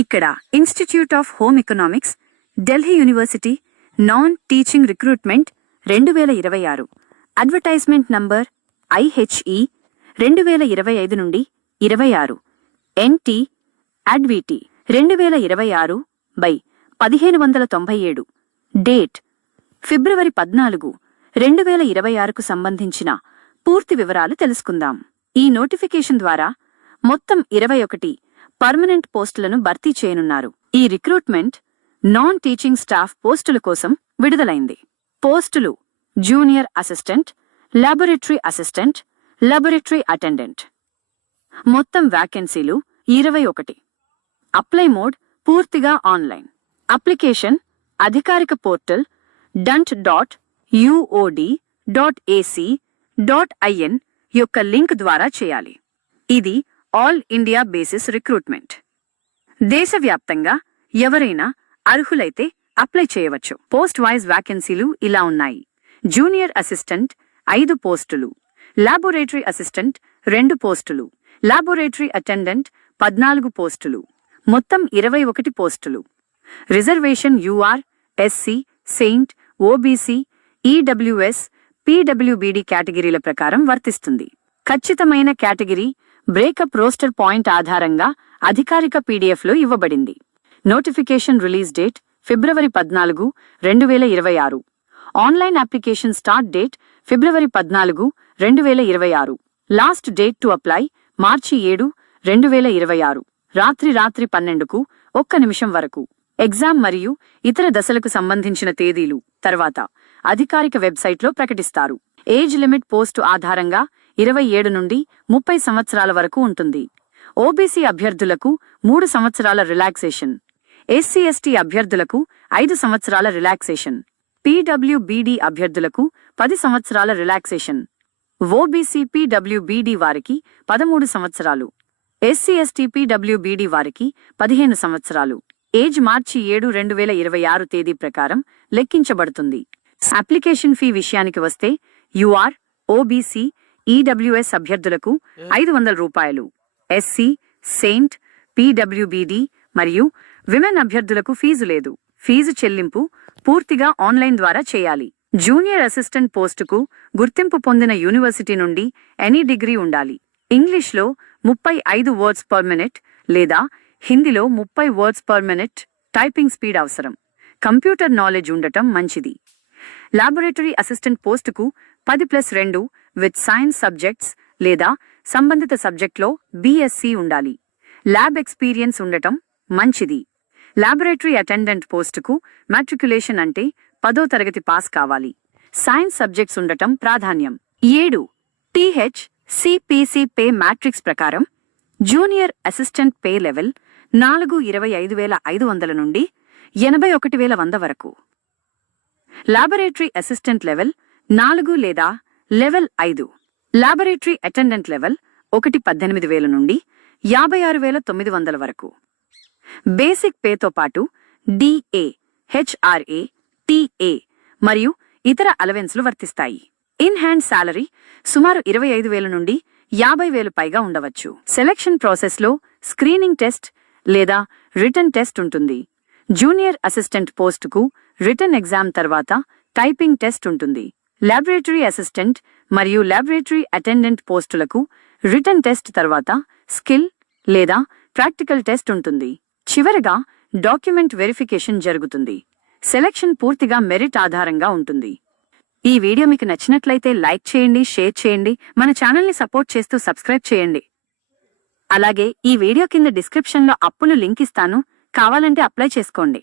ఇక్కడ institute of home economics, Delhi university non teaching recruitment 2026 advertisement number IHE 2025 నుండి 26 NT అడ్విటి 2026/1597 date February 14, 2026కు సంబంధించిన పూర్తి వివరాలు తెలుసుకుందాం. ఈ నోటిఫికేషన్ ద్వారా మొత్తం 21 పర్మనెంట్ పోస్టులను భర్తీ చేయనున్నారు. ఈ రిక్రూట్మెంట్ నాన్ టీచింగ్ స్టాఫ్ పోస్టుల కోసం విడుదలైంది. పోస్టులు junior assistant, laboratory assistant, laboratory attendant. మొత్తం వ్యాకెన్సీలు 21. అప్లై మోడ్ పూర్తిగా ఆన్లైన్. అప్లికేషన్ అధికారిక పోర్టల్ dunt.uod.ac.in యొక్క లింక్ ద్వారా చేయాలి. ఇది ఆల్ ఇండియా బేసిస్ రిక్రూట్మెంట్. దేశవ్యాప్తంగా ఎవరైనా అర్హులైతే అప్లై చేయవచ్చు. పోస్ట్ వైజ్ వ్యాకెన్సీలు ఇలా ఉన్నాయి. జూనియర్ అసిస్టెంట్ 5 పోస్టులు, లాబొరేటరీ అసిస్టెంట్ 2 పోస్టులు, లాబొరేటరీ అటెండెంట్ 14 పోస్టులు, మొత్తం 21 పోస్టులు. Reservation UR, SC, Saint, OBC, EWS, PWBD కేటగిరీల ప్రకారం వర్తిస్తుంది. ఖచ్చితమైన కేటగిరీ బ్రేకప్ రోస్టర్ పాయింట్ ఆధారంగా అధికారిక PDFలో ఇవ్వబడింది. Notification release date February 14, 2026. Online application start date February 14, 2026. Last date to apply March 7, 2026 రాత్రి 12కు 1 నిమిషం వరకు. ఎగ్జామ్ మరియు ఇతర దశలకు సంబంధించిన తేదీలు తర్వాత అధికారిక వెబ్సైట్లో ప్రకటిస్తారు. ఏజ్ లిమిట్ పోస్టు ఆధారంగా 27 నుండి 30 సంవత్సరాల వరకు ఉంటుంది. OBC అభ్యర్థులకు 3 సంవత్సరాల రిలాక్సేషన్, SC/ST అభ్యర్థులకు 5 సంవత్సరాల రిలాక్సేషన్, PWBD అభ్యర్థులకు 10 సంవత్సరాల రిలాక్సేషన్, OBC PWBD వారికి 13 సంవత్సరాలు, SC/ST PWBD వారికి 15 సంవత్సరాలు. ఏజ్ మార్చి 7, 2026 తేదీ ప్రకారం లెక్కించబడుతుంది. అప్లికేషన్ ఫీ విషయానికి వస్తే UR, OBC, EWS అభ్యర్థులకు 500 రూపాయలు, SC, సెయింట్, PWBD మరియు విమెన్ అభ్యర్థులకు ఫీజు లేదు. ఫీజు చెల్లింపు పూర్తిగా ఆన్లైన్ ద్వారా చేయాలి. జూనియర్ అసిస్టెంట్ పోస్టుకు గుర్తింపు పొందిన యూనివర్సిటీ నుండి ఎనీ డిగ్రీ ఉండాలి. ఇంగ్లీష్లో 35 వర్డ్స్ పర్ మినిట్ లేదా హిందీలో 30 words per minute typing speed అవసరం. కంప్యూటర్ నాలెడ్జ్ ఉండటం మంచిది. లాబొరేటరీ అసిస్టెంట్ పోస్టుకు 10+2 విత్ సైన్స్ సబ్జెక్ట్స్ లేదా సంబంధిత సబ్జెక్ట్లో BSc ఉండాలి. ల్యాబ్ ఎక్స్పీరియన్స్ ఉండటం మంచిది. లాబొరేటరీ అటెండెంట్ పోస్టుకు మాట్రిక్యులేషన్ అంటే 10వ తరగతి పాస్ కావాలి. సైన్స్ సబ్జెక్ట్స్ ఉండటం ప్రాధాన్యం. 7 THCPC పే మ్యాట్రిక్స్ ప్రకారం జూనియర్ అసిస్టెంట్ పే లెవెల్ 4,25,500 నుండి 81,100 వరకు. లాబొరేటరీ అసిస్టెంట్ లెవెల్ 4 లేదా లెవెల్ 5. లాబొరేటరీ అటెండెంట్ లెవెల్ 1 18,000 నుండి 56,900 వరకు. బేసిక్ పేతో పాటు DA, HRA, TA మరియు ఇతర అలవెన్స్లు వర్తిస్తాయి. ఇన్ హ్యాండ్ శాలరీ సుమారు 25,000 నుండి 50,000 పైగా ఉండవచ్చు. సెలక్షన్ ప్రాసెస్లో స్క్రీనింగ్ టెస్ట్ లేదా రిటన్ టెస్ట్ ఉంటుంది. జూనియర్ అసిస్టెంట్ పోస్టుకు రిటన్ ఎగ్జామ్ తర్వాత టైపింగ్ టెస్ట్ ఉంటుంది. లాబొరేటరీ అసిస్టెంట్ మరియు లాబొరేటరీ అటెండెంట్ పోస్టులకు రిటన్ టెస్ట్ తర్వాత స్కిల్ లేదా ప్రాక్టికల్ టెస్ట్ ఉంటుంది. చివరగా డాక్యుమెంట్ వెరిఫికేషన్ జరుగుతుంది. సెలక్షన్ పూర్తిగా మెరిట్ ఆధారంగా ఉంటుంది. ఈ వీడియో మీకు నచ్చినట్లయితే లైక్ చేయండి, షేర్ చేయండి, మన ఛానల్ని సపోర్ట్ చేస్తూ సబ్స్క్రైబ్ చేయండి. అలాగే ఈ వీడియో కింద డిస్క్రిప్షన్లో అప్పులు లింక్ ఇస్తాను, కావాలంటే అప్లై చేసుకోండి.